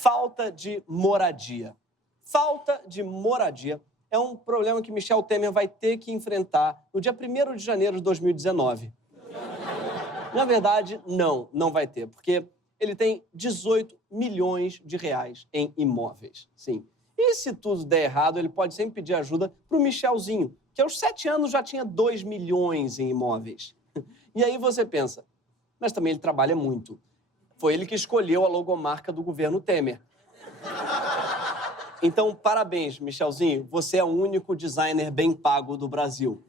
Falta de moradia. Falta de moradia é um problema que Michel Temer vai ter que enfrentar no dia 1º de janeiro de 2019. Na verdade, não vai ter, porque ele tem 18 milhões de reais em imóveis. Sim. E se tudo der errado, ele pode sempre pedir ajuda para o Michelzinho, que aos 7 anos já tinha 2 milhões em imóveis. E aí você pensa, mas também ele trabalha muito. Foi ele que escolheu a logomarca do governo Temer. Então, parabéns, Michelzinho. Você é o único designer bem pago do Brasil.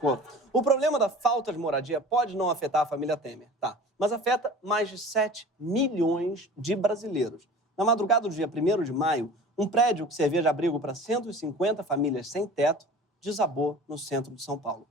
Pô, o problema da falta de moradia pode não afetar a família Temer, tá? Mas afeta mais de 7 milhões de brasileiros. Na madrugada do dia 1º de maio, um prédio que servia de abrigo para 150 famílias sem teto desabou no centro de São Paulo.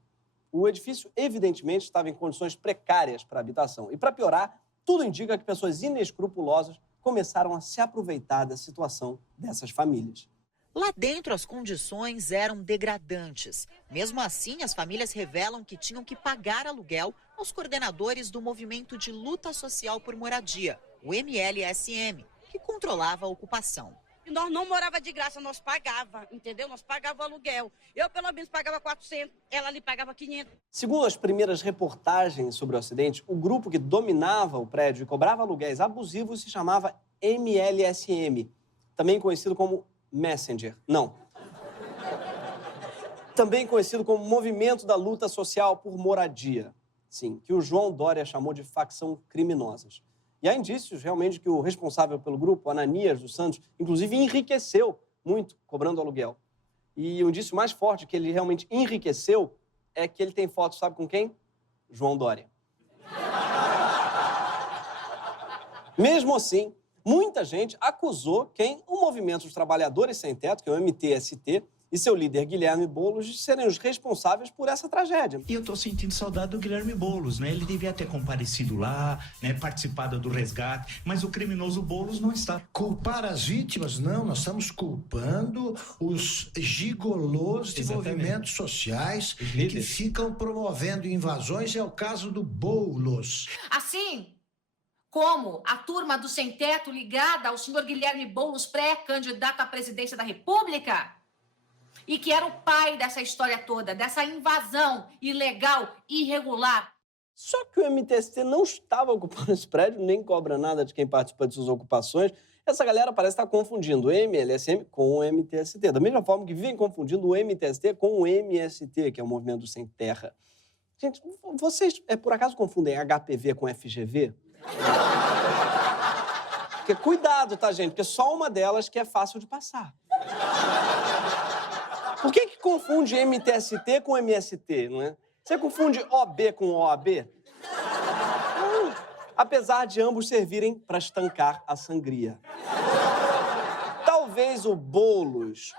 O edifício, evidentemente, estava em condições precárias para a habitação. E, para piorar, tudo indica que pessoas inescrupulosas começaram a se aproveitar da situação dessas famílias. Lá dentro, as condições eram degradantes. Mesmo assim, as famílias revelam que tinham que pagar aluguel aos coordenadores do Movimento de Luta Social por Moradia, o MLSM, que controlava a ocupação. Nós não morava de graça, nós pagava, entendeu? Nós pagava o aluguel. Eu, pelo menos, pagava 400, ela ali pagava 500. Segundo as primeiras reportagens sobre o acidente, o grupo que dominava o prédio e cobrava aluguéis abusivos se chamava MLSM, também conhecido como Messenger. Não. Também conhecido como Movimento da Luta Social por Moradia. Sim, que o João Dória chamou de facção criminosas. E há indícios, realmente, que o responsável pelo grupo, Ananias dos Santos, inclusive enriqueceu muito cobrando aluguel. E o indício mais forte que ele realmente enriqueceu é que ele tem fotos, sabe com quem? João Dória. Mesmo assim, muita gente acusou o Movimento dos Trabalhadores Sem Teto, que é o MTST, e seu líder Guilherme Boulos de serem os responsáveis por essa tragédia. E eu tô sentindo saudade do Guilherme Boulos, né? Ele devia ter comparecido lá, né? Participado do resgate, mas o criminoso Boulos não está. Culpar as vítimas? Não, nós estamos culpando os gigolôs de movimentos sociais que ficam promovendo invasões. É o caso do Boulos. Assim como a turma do Sem Teto ligada ao senhor Guilherme Boulos, pré-candidato à presidência da República, e que era o pai dessa história toda, dessa invasão ilegal, irregular. Só que o MTST não estava ocupando esse prédio, nem cobra nada de quem participa de suas ocupações. Essa galera parece estar confundindo o MLSM com o MTST, da mesma forma que vivem confundindo o MTST com o MST, que é o Movimento Sem Terra. Gente, vocês por acaso confundem HPV com FGV? Porque, cuidado, tá, gente? Porque só uma delas que é fácil de passar. Por que confunde MTST com MST, não é? Você confunde OB com OAB? Apesar de ambos servirem para estancar a sangria. Talvez o Boulos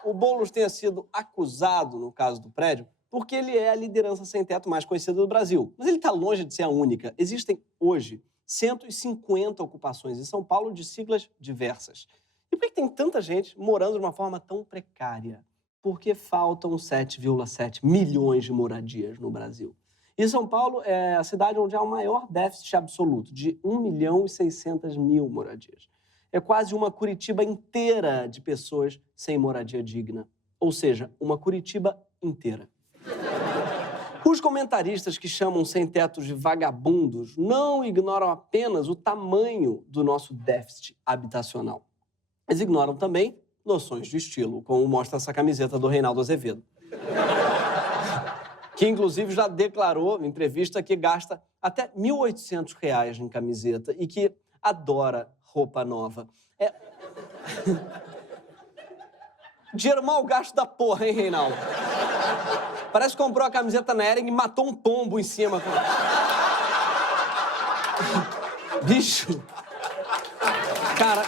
tenha sido acusado, no caso do prédio, porque ele é a liderança sem teto mais conhecida do Brasil. Mas ele está longe de ser a única. Existem, hoje, 150 ocupações em São Paulo de siglas diversas. E por que tem tanta gente morando de uma forma tão precária? Porque faltam 7,7 milhões de moradias no Brasil. E São Paulo é a cidade onde há o maior déficit absoluto, de 1.600.000 moradias. É quase uma Curitiba inteira de pessoas sem moradia digna. Ou seja, uma Curitiba inteira. Os comentaristas que chamam sem-tetos de vagabundos não ignoram apenas o tamanho do nosso déficit habitacional. Eles ignoram também noções de estilo, como mostra essa camiseta do Reinaldo Azevedo. Que, inclusive, já declarou em entrevista que gasta até R$ 1.800 em camiseta e que adora roupa nova. Dinheiro mal gasto da porra, hein, Reinaldo? Parece que comprou a camiseta na Hering e matou um pombo em cima. Bicho. Cara...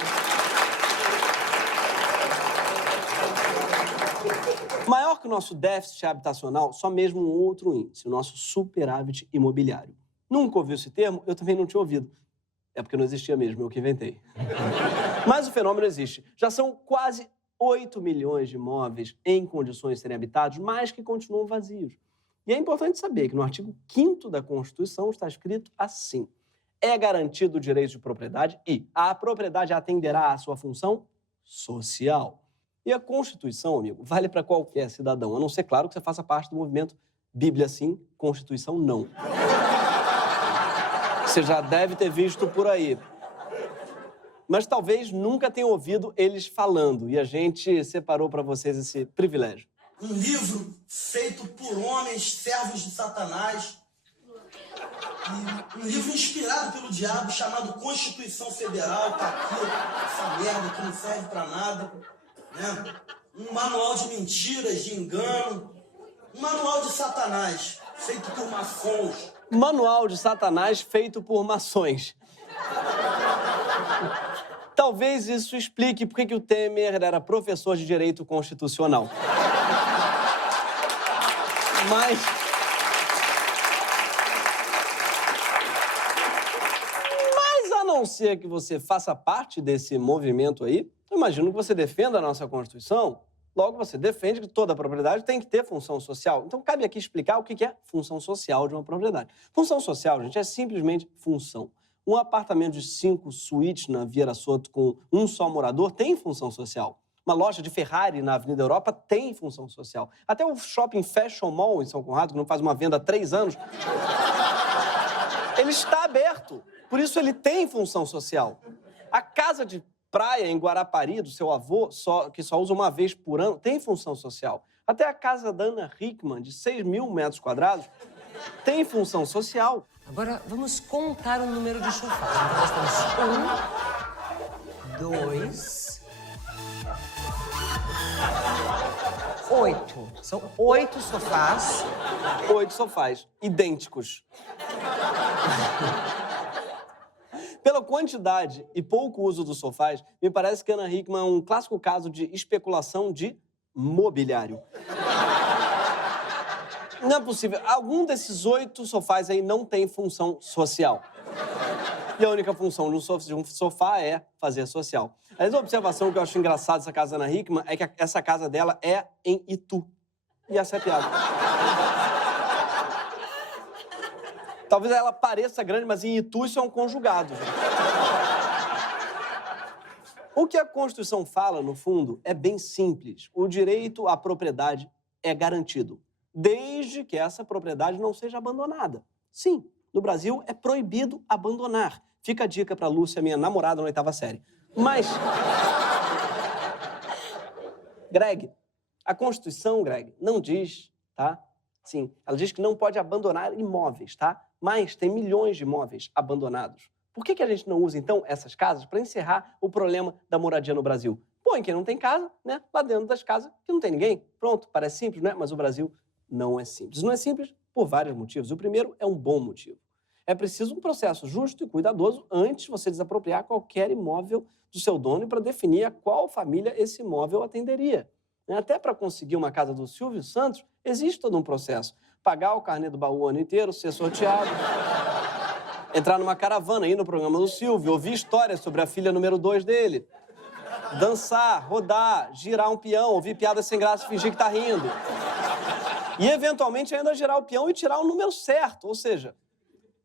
Maior que o nosso déficit habitacional, só mesmo um outro índice, o nosso superávit imobiliário. Nunca ouviu esse termo? Eu também não tinha ouvido. É porque não existia mesmo, eu que inventei. Mas o fenômeno existe. Já são quase 8 milhões de imóveis em condições de serem habitados, mas que continuam vazios. E é importante saber que no artigo 5º da Constituição está escrito assim: é garantido o direito de propriedade e a propriedade atenderá à sua função social. E a Constituição, amigo, vale para qualquer cidadão, a não ser, claro, que você faça parte do movimento Bíblia sim, Constituição não. Você já deve ter visto por aí. Mas talvez nunca tenha ouvido eles falando, e a gente separou para vocês esse privilégio. Um livro feito por homens, servos de Satanás. Um livro inspirado pelo diabo, chamado Constituição Federal, tá aqui, essa merda que não serve pra nada, né? Um manual de mentiras, de engano, um manual de Satanás, feito por maçons. Manual de Satanás feito por maçons. Talvez isso explique por que o Temer era professor de Direito Constitucional. Mas a não ser que você faça parte desse movimento aí, eu imagino que você defenda a nossa Constituição, logo você defende que toda propriedade tem que ter função social. Então cabe aqui explicar o que é função social de uma propriedade. Função social, gente, é simplesmente função. Um apartamento de 5 suítes na Vieira Soto com um só morador tem função social. Uma loja de Ferrari na Avenida Europa tem função social. Até o shopping Fashion Mall em São Conrado, que não faz uma venda há 3 anos, ele está aberto. Por isso ele tem função social. A casa de praia em Guarapari, do seu avô, que só usa uma vez por ano, tem função social. Até a casa da Ana Hickman, de 6.000 metros quadrados, tem função social. Agora, vamos contar o número de sofás. Então, nós temos 1, 2, 8. São 8 sofás. 8 sofás, idênticos. Pela quantidade e pouco uso dos sofás, me parece que Ana Hickman é um clássico caso de especulação de mobiliário. Não é possível. Algum desses 8 sofás aí não tem função social. E a única função de um sofá é fazer social. Mas a observação que eu acho engraçada dessa casa da Ana Hickman é que essa casa dela é em Itu. E essa é a piada. Talvez ela pareça grande, mas em Itu isso é um conjugado, gente. O que a Constituição fala, no fundo, é bem simples. O direito à propriedade é garantido, desde que essa propriedade não seja abandonada. Sim, no Brasil é proibido abandonar. Fica a dica pra Lúcia, minha namorada na 8ª série. Mas... Greg, a Constituição, Greg, não diz, tá? Sim, ela diz que não pode abandonar imóveis, tá? Mas tem milhões de imóveis abandonados. Por que a gente não usa, então, essas casas para encerrar o problema da moradia no Brasil? Põe quem não tem casa, né? Lá dentro das casas que não tem ninguém. Pronto, parece simples, né? Mas o Brasil não é simples. Não é simples por vários motivos. O primeiro é um bom motivo. É preciso um processo justo e cuidadoso antes de você desapropriar qualquer imóvel do seu dono para definir a qual família esse imóvel atenderia. Até para conseguir uma casa do Silvio Santos, existe todo um processo. Pagar o carnê do baú o ano inteiro, ser sorteado, entrar numa caravana, ir no programa do Silvio, ouvir histórias sobre a filha número 2 dele, dançar, rodar, girar um peão, ouvir piadas sem graça e fingir que tá rindo. E, eventualmente, ainda girar o peão e tirar o número certo. Ou seja,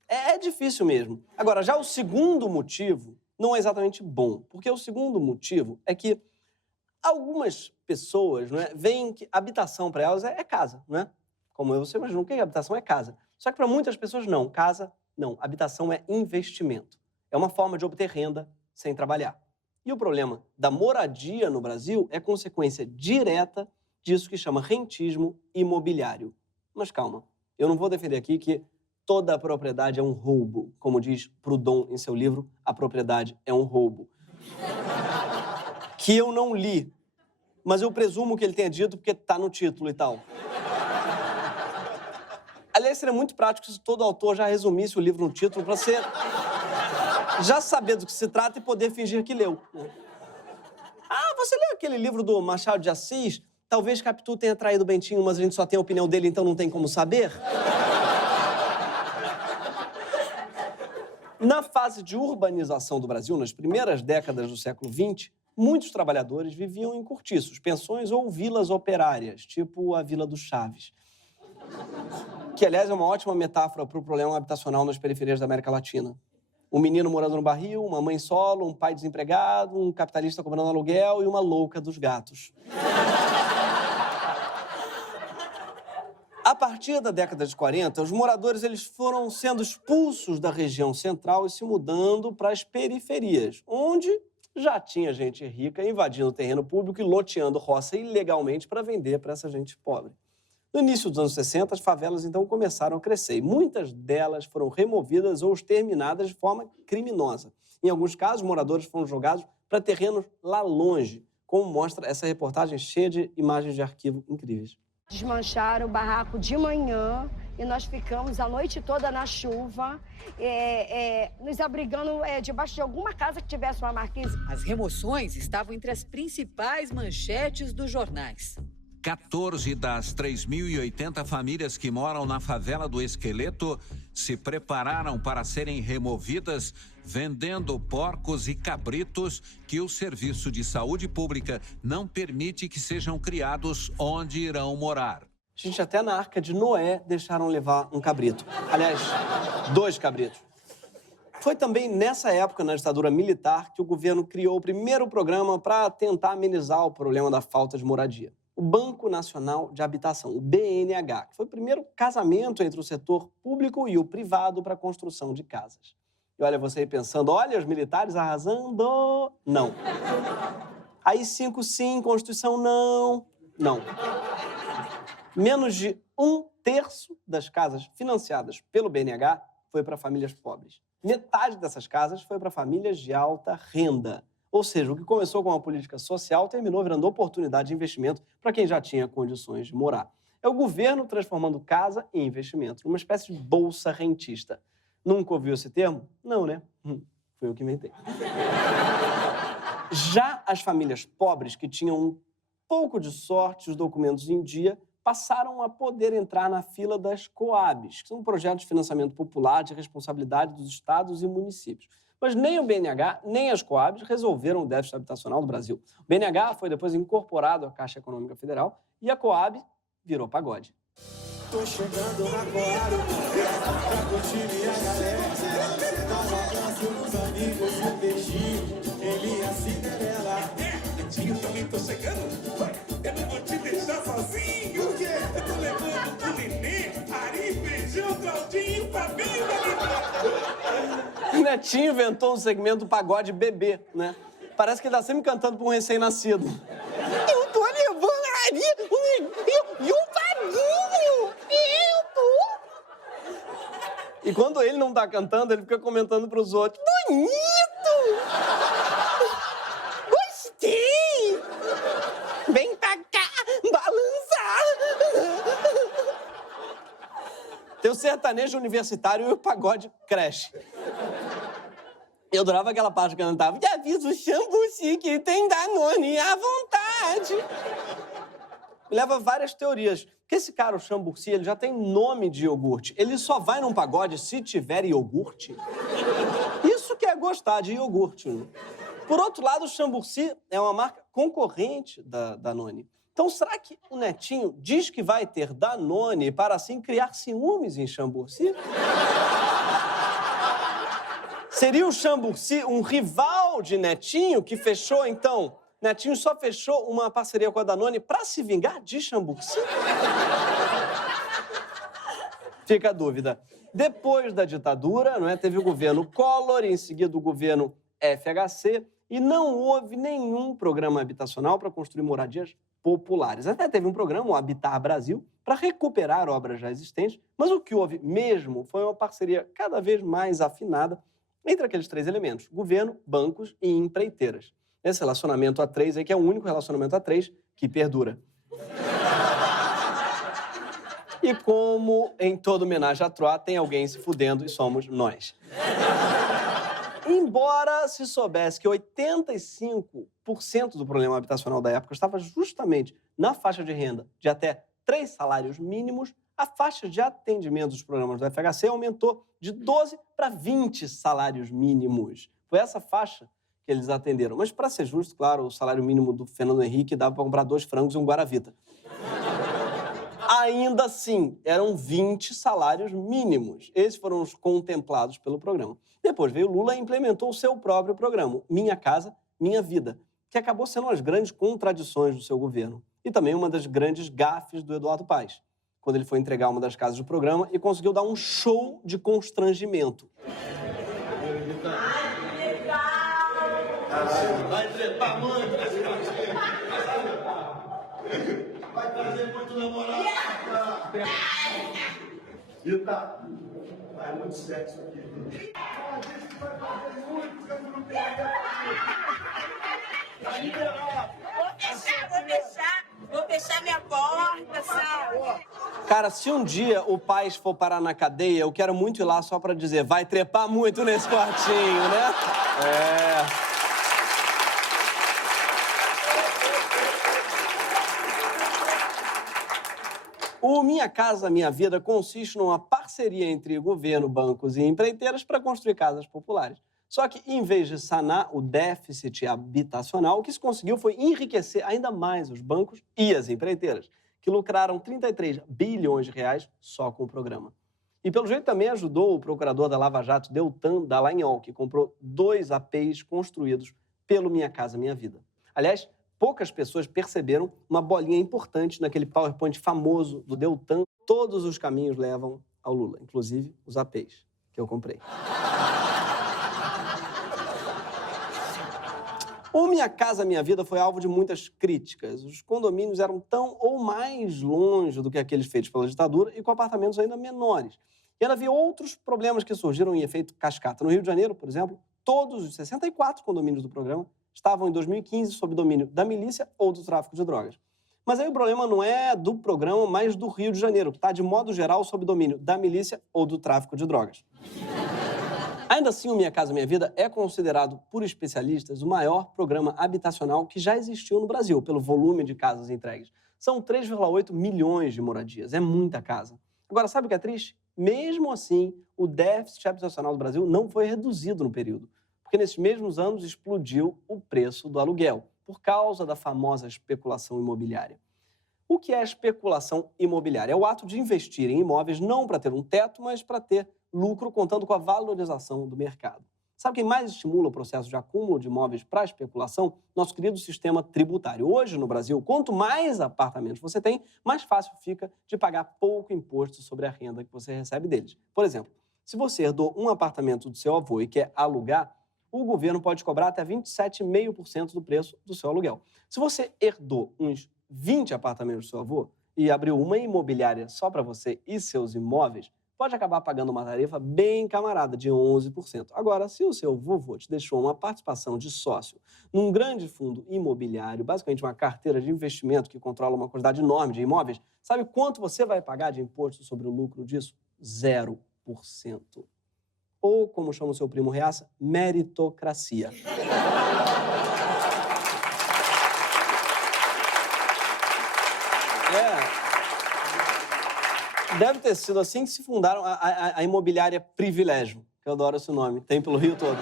é difícil mesmo. Agora, já o segundo motivo não é exatamente bom, porque o segundo motivo é que algumas pessoas, não é, veem que habitação para elas é casa, não é? Como você imagina, o que é habitação? É casa. Só que para muitas pessoas não. Casa, não. Habitação é investimento. É uma forma de obter renda sem trabalhar. E o problema da moradia no Brasil é consequência direta disso que chama rentismo imobiliário. Mas calma, eu não vou defender aqui que toda a propriedade é um roubo. Como diz Proudhon em seu livro, A Propriedade é um Roubo. Que eu não li, mas eu presumo que ele tenha dito porque está no título e tal. Aliás, seria muito prático se todo autor já resumisse o livro no título para você já saber do que se trata e poder fingir que leu. Ah, você leu aquele livro do Machado de Assis? Talvez Capitu tenha traído o Bentinho, mas a gente só tem a opinião dele, então não tem como saber? Na fase de urbanização do Brasil, nas primeiras décadas do século XX, muitos trabalhadores viviam em cortiços, pensões ou vilas operárias, tipo a Vila do Chaves. Que, aliás, é uma ótima metáfora para o problema habitacional nas periferias da América Latina. Um menino morando no barril, uma mãe solo, um pai desempregado, um capitalista cobrando aluguel e uma louca dos gatos. A partir da década de 40, os moradores eles foram sendo expulsos da região central e se mudando para as periferias, onde já tinha gente rica invadindo o terreno público e loteando roça ilegalmente para vender para essa gente pobre. No início dos anos 60, as favelas então começaram a crescer e muitas delas foram removidas ou exterminadas de forma criminosa. Em alguns casos, moradores foram jogados para terrenos lá longe, como mostra essa reportagem cheia de imagens de arquivo incríveis. Desmancharam o barraco de manhã e nós ficamos a noite toda na chuva, nos abrigando debaixo de alguma casa que tivesse uma marquise. As remoções estavam entre as principais manchetes dos jornais. 14 das 3.080 famílias que moram na favela do Esqueleto se prepararam para serem removidas, vendendo porcos e cabritos que o Serviço de Saúde Pública não permite que sejam criados onde irão morar. Gente, até na Arca de Noé deixaram levar um cabrito. Aliás, 2 cabritos. Foi também nessa época, na ditadura militar, que o governo criou o primeiro programa para tentar amenizar o problema da falta de moradia. O Banco Nacional de Habitação, o BNH, que foi o primeiro casamento entre o setor público e o privado para a construção de casas. E olha você aí pensando, olha, os militares arrasando. Não. AI-5 sim, Constituição não. Não. Menos de 1/3 das casas financiadas pelo BNH foi para famílias pobres. Metade dessas casas foi para famílias de alta renda. Ou seja, o que começou com uma política social terminou virando oportunidade de investimento para quem já tinha condições de morar. É o governo transformando casa em investimento, numa espécie de bolsa rentista. Nunca ouviu esse termo? Não, né? Foi eu que inventei. Já as famílias pobres, que tinham um pouco de sorte, os documentos em dia, passaram a poder entrar na fila das Coabs, que são projetos de financiamento popular de responsabilidade dos estados e municípios. Mas nem o BNH, nem as Coabs resolveram o déficit habitacional do Brasil. O BNH foi depois incorporado à Caixa Econômica Federal e a Coab virou pagode. Tô chegando na Coab, pra curtir minha galera. Dá um abraço nos amigos, um beijinho, ele e a Cinderela. Netinho, também tô chegando. Eu não vou te deixar sozinho. Por quê? Eu tô levando pro Nenê, Ari, Feijão, Claudinho, Fabinho, O Netinho inventou um segmento do pagode bebê, né? Parece que ele tá sempre cantando pra um recém-nascido. Eu tô levando a Ari, o Neguinho e o Fabinho. Eu tô. E quando ele não tá cantando, ele fica comentando pros outros. Bonito! Gostei! Vem pra cá, balançar! Tem o sertanejo universitário e o pagode creche. Eu adorava aquela parte que cantava. E avisa o Xambuci que tem Danone à vontade. Me leva a várias teorias. Porque esse cara, o Xambuci, ele já tem nome de iogurte. Ele só vai num pagode se tiver iogurte? Isso que é gostar de iogurte. Né? Por outro lado, o Xambuci é uma marca concorrente da Danone. Então, será que o Netinho diz que vai ter Danone para, assim, criar ciúmes em Xambuci? Seria o Xambuci um rival de Netinho que fechou, então? Netinho só fechou uma parceria com a Danone para se vingar de Xambuci? Fica a dúvida. Depois da ditadura, não é, teve o governo Collor, em seguida o governo FHC, e não houve nenhum programa habitacional para construir moradias populares. Até teve um programa, o Habitar Brasil, para recuperar obras já existentes, mas o que houve mesmo foi uma parceria cada vez mais afinada entre aqueles 3 elementos, governo, bancos e empreiteiras. Esse relacionamento a 3 aí que é o único relacionamento a 3 que perdura. E como em todo homenagem à Troá, tem alguém se fudendo e somos nós. Embora se soubesse que 85% do problema habitacional da época estava justamente na faixa de renda de até 3 salários mínimos, a faixa de atendimento dos programas do FHC aumentou de 12 para 20 salários mínimos. Foi essa faixa que eles atenderam. Mas, para ser justo, claro, o salário mínimo do Fernando Henrique dava para comprar 2 frangos e um Guaravita. Ainda assim, eram 20 salários mínimos. Esses foram os contemplados pelo programa. Depois veio Lula e implementou o seu próprio programa, Minha Casa, Minha Vida, que acabou sendo uma das grandes contradições do seu governo e também uma das grandes gafes do Eduardo Paes, quando ele foi entregar uma das casas do programa e conseguiu dar um show de constrangimento. Vai trepar muito nesse quartinho. Vai trazer muito namorado. Rita, vai muito sexo aqui. A gente vai fazer muito, porque eu não quero. Vai liberar. Vou fechar minha porta, sabe? Cara, se um dia o Paes for parar na cadeia, eu quero muito ir lá só pra dizer, vai trepar muito nesse quartinho, né? É... O Minha Casa Minha Vida consiste numa parceria entre governo, bancos e empreiteiras para construir casas populares. Só que, em vez de sanar o déficit habitacional, o que se conseguiu foi enriquecer ainda mais os bancos e as empreiteiras, que lucraram 33 bilhões de reais só com o programa. E, pelo jeito, também ajudou o procurador da Lava Jato, Deltan Dallagnol, que comprou 2 APs construídos pelo Minha Casa Minha Vida. Aliás, poucas pessoas perceberam uma bolinha importante naquele PowerPoint famoso do Deltan. Todos os caminhos levam ao Lula, inclusive os APs que eu comprei. O Minha Casa Minha Vida foi alvo de muitas críticas. Os condomínios eram tão ou mais longe do que aqueles feitos pela ditadura e com apartamentos ainda menores. E ainda havia outros problemas que surgiram em efeito cascata. No Rio de Janeiro, por exemplo, todos os 64 condomínios do programa estavam em 2015 sob domínio da milícia ou do tráfico de drogas. Mas aí o problema não é do programa, mas do Rio de Janeiro, que está, de modo geral, sob domínio da milícia ou do tráfico de drogas. Ainda assim, o Minha Casa Minha Vida é considerado por especialistas o maior programa habitacional que já existiu no Brasil, pelo volume de casas entregues. São 3,8 milhões de moradias, é muita casa. Agora, sabe o que é triste? Mesmo assim, o déficit habitacional do Brasil não foi reduzido no período, porque nesses mesmos anos explodiu o preço do aluguel, por causa da famosa especulação imobiliária. O que é especulação imobiliária? É o ato de investir em imóveis não para ter um teto, mas para ter lucro contando com a valorização do mercado. Sabe quem mais estimula o processo de acúmulo de imóveis para especulação? Nosso querido sistema tributário. Hoje, no Brasil, quanto mais apartamentos você tem, mais fácil fica de pagar pouco imposto sobre a renda que você recebe deles. Por exemplo, se você herdou um apartamento do seu avô e quer alugar, o governo pode cobrar até 27,5% do preço do seu aluguel. Se você herdou uns 20 apartamentos do seu avô e abriu uma imobiliária só para você e seus imóveis, pode acabar pagando uma tarifa bem camarada, de 11%. Agora, se o seu vovô te deixou uma participação de sócio num grande fundo imobiliário, basicamente uma carteira de investimento que controla uma quantidade enorme de imóveis, sabe quanto você vai pagar de imposto sobre o lucro disso? 0%. Ou, como chama o seu primo Reaça, meritocracia. Deve ter sido assim que se fundaram a imobiliária Privilégio, que eu adoro esse nome, tem pelo Rio todo.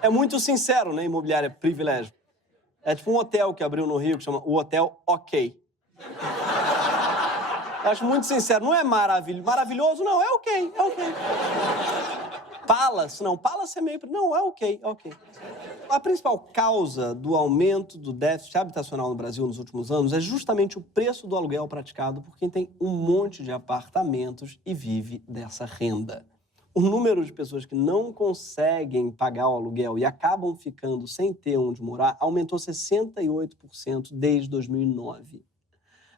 É muito sincero, né, imobiliária Privilégio. É tipo um hotel que abriu no Rio, que chama o Hotel OK. Eu acho muito sincero, não é maravilhoso, não, é ok, é ok. Palace, não, Palace é meio... Não, é ok, é ok. A principal causa do aumento do déficit habitacional no Brasil nos últimos anos é justamente o preço do aluguel praticado por quem tem um monte de apartamentos e vive dessa renda. O número de pessoas que não conseguem pagar o aluguel e acabam ficando sem ter onde morar aumentou 68% desde 2009.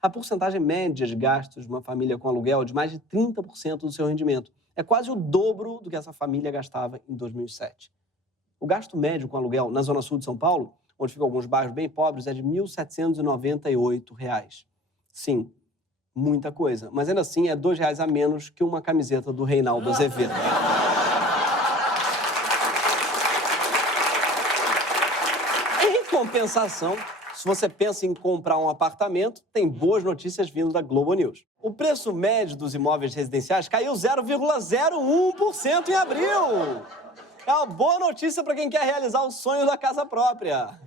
A porcentagem média de gastos de uma família com aluguel é de mais de 30% do seu rendimento. É quase o dobro do que essa família gastava em 2007. O gasto médio com aluguel na Zona Sul de São Paulo, onde ficam alguns bairros bem pobres, é de R$ 1.798. Sim, muita coisa. Mas ainda assim é R$ 2 a menos que uma camiseta do Reinaldo Azevedo. Em compensação, se você pensa em comprar um apartamento, tem boas notícias vindo da Globo News. O preço médio dos imóveis residenciais caiu 0,01% em abril. É uma boa notícia para quem quer realizar o sonho da casa própria.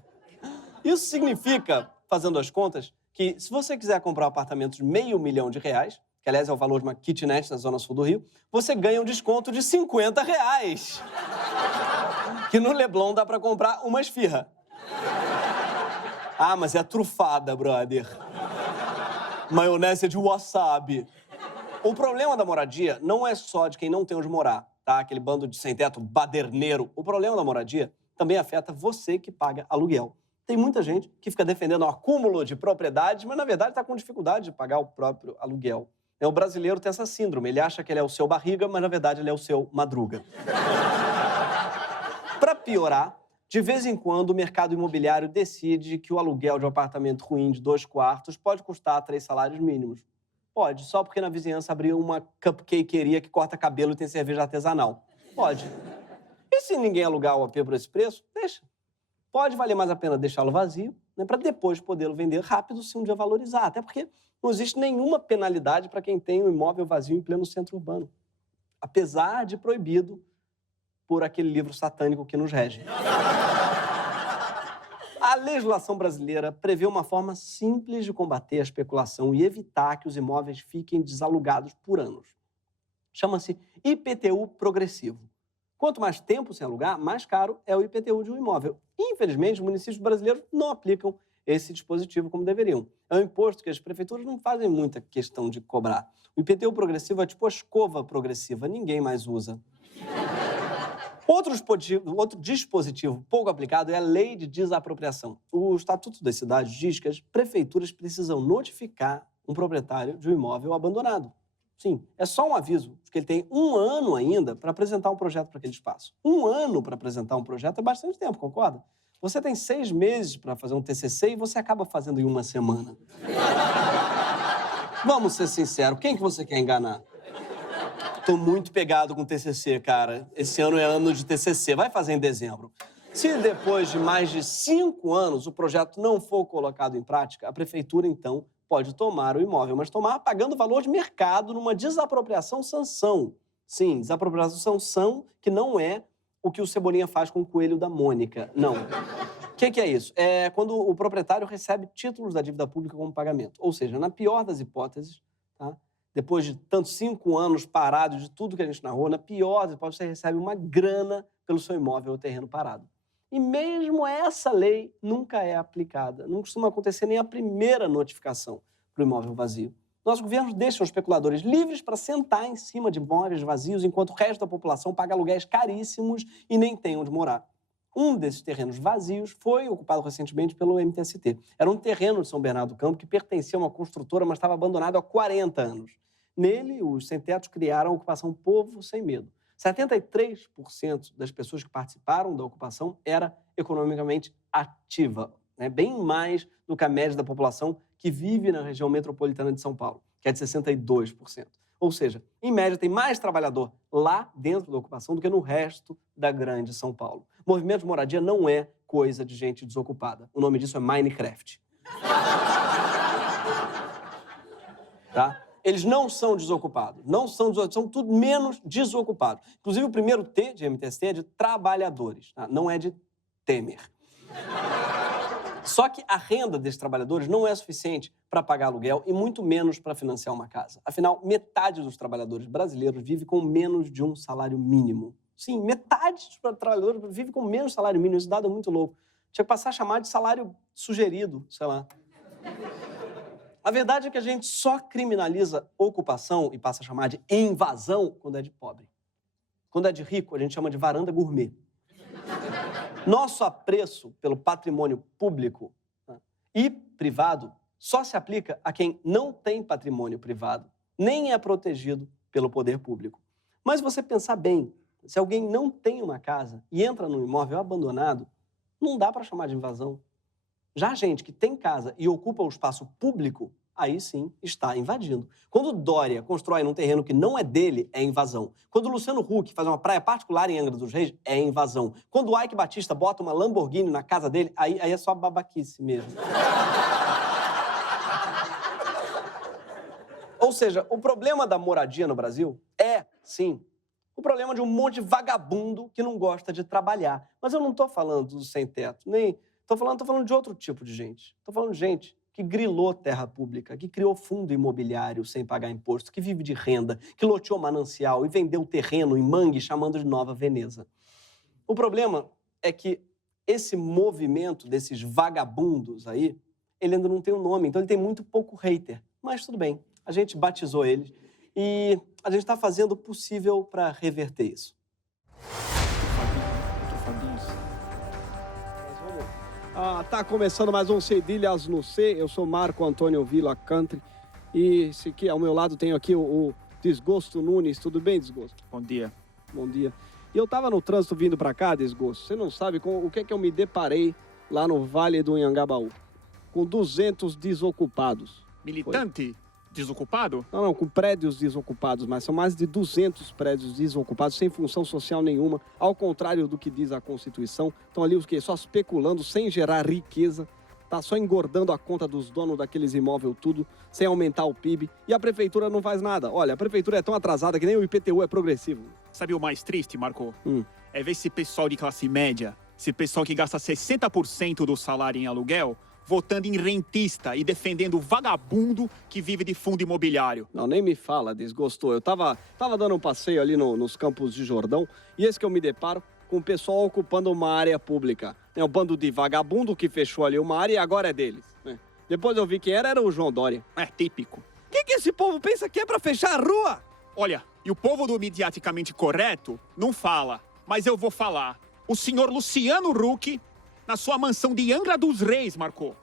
Isso significa, fazendo as contas, que se você quiser comprar um apartamento de R$500 mil, que aliás é o valor de uma kitnet na zona sul do Rio, você ganha um desconto de R$50. Que no Leblon dá pra comprar uma esfirra. Ah, mas é trufada, brother. Maionese de wasabi. O problema da moradia não é só de quem não tem onde morar, tá? Aquele bando de sem-teto baderneiro. O problema da moradia também afeta você que paga aluguel. Tem muita gente que fica defendendo o acúmulo de propriedades, mas na verdade está com dificuldade de pagar o próprio aluguel. O brasileiro tem essa síndrome. Ele acha que ele é o seu barriga, mas na verdade ele é o seu madruga. Para piorar, de vez em quando o mercado imobiliário decide que o aluguel de um apartamento ruim de 2 quartos pode custar 3 salários mínimos. Pode, só porque na vizinhança abriu uma cupcakeria que corta cabelo e tem cerveja artesanal. Pode. E se ninguém alugar o AP por esse preço, deixa. Pode valer mais a pena deixá-lo vazio, né, para depois podê-lo vender rápido se um dia valorizar. Até porque não existe nenhuma penalidade para quem tem um imóvel vazio em pleno centro urbano. Apesar de proibido por aquele livro satânico que nos rege. A legislação brasileira prevê uma forma simples de combater a especulação e evitar que os imóveis fiquem desalugados por anos. Chama-se IPTU progressivo. Quanto mais tempo sem alugar, mais caro é o IPTU de um imóvel. Infelizmente, os municípios brasileiros não aplicam esse dispositivo como deveriam. É um imposto que as prefeituras não fazem muita questão de cobrar. O IPTU progressivo é tipo a escova progressiva, ninguém mais usa. Outro dispositivo pouco aplicado é a lei de desapropriação. O Estatuto das Cidades diz que as prefeituras precisam notificar um proprietário de um imóvel abandonado. Sim, é só um aviso, porque ele tem 1 ano ainda para apresentar um projeto para aquele espaço. 1 ano para apresentar um projeto é bastante tempo, concorda? Você tem 6 meses para fazer um TCC e você acaba fazendo em 1 semana. Vamos ser sinceros, quem que você quer enganar? Tô muito pegado com TCC, cara. Esse ano é ano de TCC, vai fazer em dezembro. Se depois de mais de 5 anos o projeto não for colocado em prática, a prefeitura, então, pode tomar o imóvel, mas tomar pagando valor de mercado numa desapropriação sanção. Sim, desapropriação sanção, que não é o que o Cebolinha faz com o coelho da Mônica. Não. O que é isso? É quando o proprietário recebe títulos da dívida pública como pagamento. Ou seja, na pior das hipóteses, tá? Depois de tantos 5 anos parados de tudo que a gente narrou, na pior das hipóteses, você recebe uma grana pelo seu imóvel ou terreno parado. E mesmo essa lei nunca é aplicada. Não costuma acontecer nem a primeira notificação para o imóvel vazio. Nossos governos deixam os especuladores livres para sentar em cima de imóveis vazios, enquanto o resto da população paga aluguéis caríssimos e nem tem onde morar. Um desses terrenos vazios foi ocupado recentemente pelo MTST. Era um terreno de São Bernardo do Campo que pertencia a uma construtora, mas estava abandonado há 40 anos. Nele, os sem-tetos criaram a ocupação Povo Sem Medo. 73% das pessoas que participaram da ocupação era economicamente ativa, né? Bem mais do que a média da população que vive na região metropolitana de São Paulo, que é de 62%. Ou seja, em média, tem mais trabalhador lá dentro da ocupação do que no resto da grande São Paulo. O movimento de moradia não é coisa de gente desocupada. O nome disso é Minecraft. Tá? Eles não são desocupados. Não são desocupados, são tudo menos desocupados. Inclusive, o primeiro T de MTST é de trabalhadores, tá? Não é de Temer. Só que a renda desses trabalhadores não é suficiente para pagar aluguel e muito menos para financiar uma casa. Afinal, metade dos trabalhadores brasileiros vive com menos de um salário mínimo. Sim, metade dos trabalhadores vive com menos salário mínimo. Esse dado é muito louco. Tinha que passar a chamar de salário sugerido, sei lá. A verdade é que a gente só criminaliza ocupação e passa a chamar de invasão quando é de pobre. Quando é de rico, a gente chama de varanda gourmet. Nosso apreço pelo patrimônio público, né, e privado só se aplica a quem não tem patrimônio privado, nem é protegido pelo poder público. Mas se você pensar bem, se alguém não tem uma casa e entra num imóvel abandonado, não dá para chamar de invasão. Já a gente que tem casa e ocupa o espaço público, aí sim está invadindo. Quando o Dória constrói num terreno que não é dele, é invasão. Quando o Luciano Huck faz uma praia particular em Angra dos Reis, é invasão. Quando o Ike Batista bota uma Lamborghini na casa dele, aí é só babaquice mesmo. Ou seja, o problema da moradia no Brasil é, sim, o problema de um monte de vagabundo que não gosta de trabalhar. Mas eu não estou falando do sem-teto, nem... Tô falando de outro tipo de gente. Tô falando de gente que grilou terra pública, que criou fundo imobiliário sem pagar imposto, que vive de renda, que loteou manancial e vendeu terreno em Mangue chamando de Nova Veneza. O problema é que esse movimento desses vagabundos aí, ele ainda não tem um nome, então ele tem muito pouco hater. Mas tudo bem, a gente batizou eles e a gente está fazendo o possível para reverter isso. Tá começando mais um Cedilhas no C. Eu sou Marco Antônio Villa Country e esse aqui ao meu lado tenho aqui o Desgosto Nunes. Tudo bem, Desgosto? Bom dia. Bom dia. E eu tava no trânsito vindo para cá, Desgosto. Você não sabe com o que é que eu me deparei lá no Vale do Anhangabaú. Com 200 desocupados. Militante? Desocupado? Não, com prédios desocupados, mas são mais de 200 prédios desocupados, sem função social nenhuma, ao contrário do que diz a Constituição. Estão ali os quê? Só especulando, sem gerar riqueza, tá só engordando a conta dos donos daqueles imóveis tudo, sem aumentar o PIB, e a prefeitura não faz nada. Olha, a prefeitura é tão atrasada que nem o IPTU é progressivo. Sabe o mais triste, Marco? É ver esse pessoal de classe média, esse pessoal que gasta 60% do salário em aluguel, votando em rentista e defendendo o vagabundo que vive de fundo imobiliário. Não, nem me fala, Desgostou. Eu tava dando um passeio ali nos Campos de Jordão e esse que eu me deparo com o pessoal ocupando uma área pública. É um bando de vagabundo que fechou ali uma área e agora é deles. Né? Depois eu vi quem era o João Dória. É típico. O que esse povo pensa que é pra fechar a rua? Olha, e o povo do mediaticamente correto não fala, mas eu vou falar. O senhor Luciano Huck, na sua mansão de Angra dos Reis, Marco,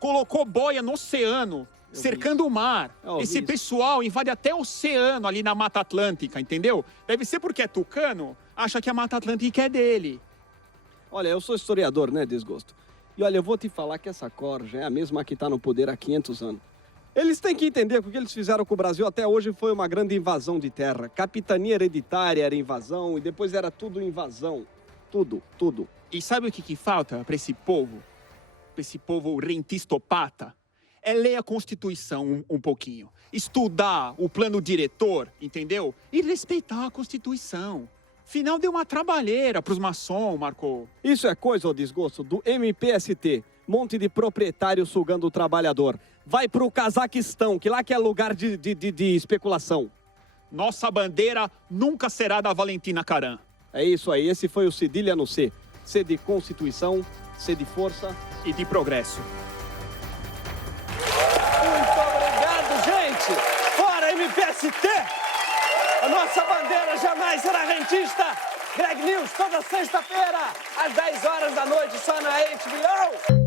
colocou boia no oceano, cercando o mar. Esse pessoal invade até o oceano ali na Mata Atlântica, entendeu? Deve ser porque é tucano, acha que a Mata Atlântica é dele. Olha, eu sou historiador, né, Desgosto? E olha, eu vou te falar que essa corja é a mesma que tá no poder há 500 anos. Eles têm que entender que o que eles fizeram com o Brasil até hoje foi uma grande invasão de terra. Capitania hereditária era invasão e depois era tudo invasão. Tudo. E sabe o que falta para esse povo? Para esse povo rentistopata? É ler a Constituição um pouquinho. Estudar o plano diretor, entendeu? E respeitar a Constituição. Afinal, deu uma trabalheira pros maçons, Marco. Isso é coisa, ô Desgosto, do MPST. Monte de proprietário sugando o trabalhador. Vai pro Cazaquistão, que lá que é lugar de especulação. Nossa bandeira nunca será da Valentina Caram. É isso aí, esse foi o Cedilha no C. C de Constituição, C de força e de progresso. Muito obrigado, gente! Fora MPST! A nossa bandeira jamais será rentista! Greg News, toda sexta-feira, às 10 horas da noite, só na HBO!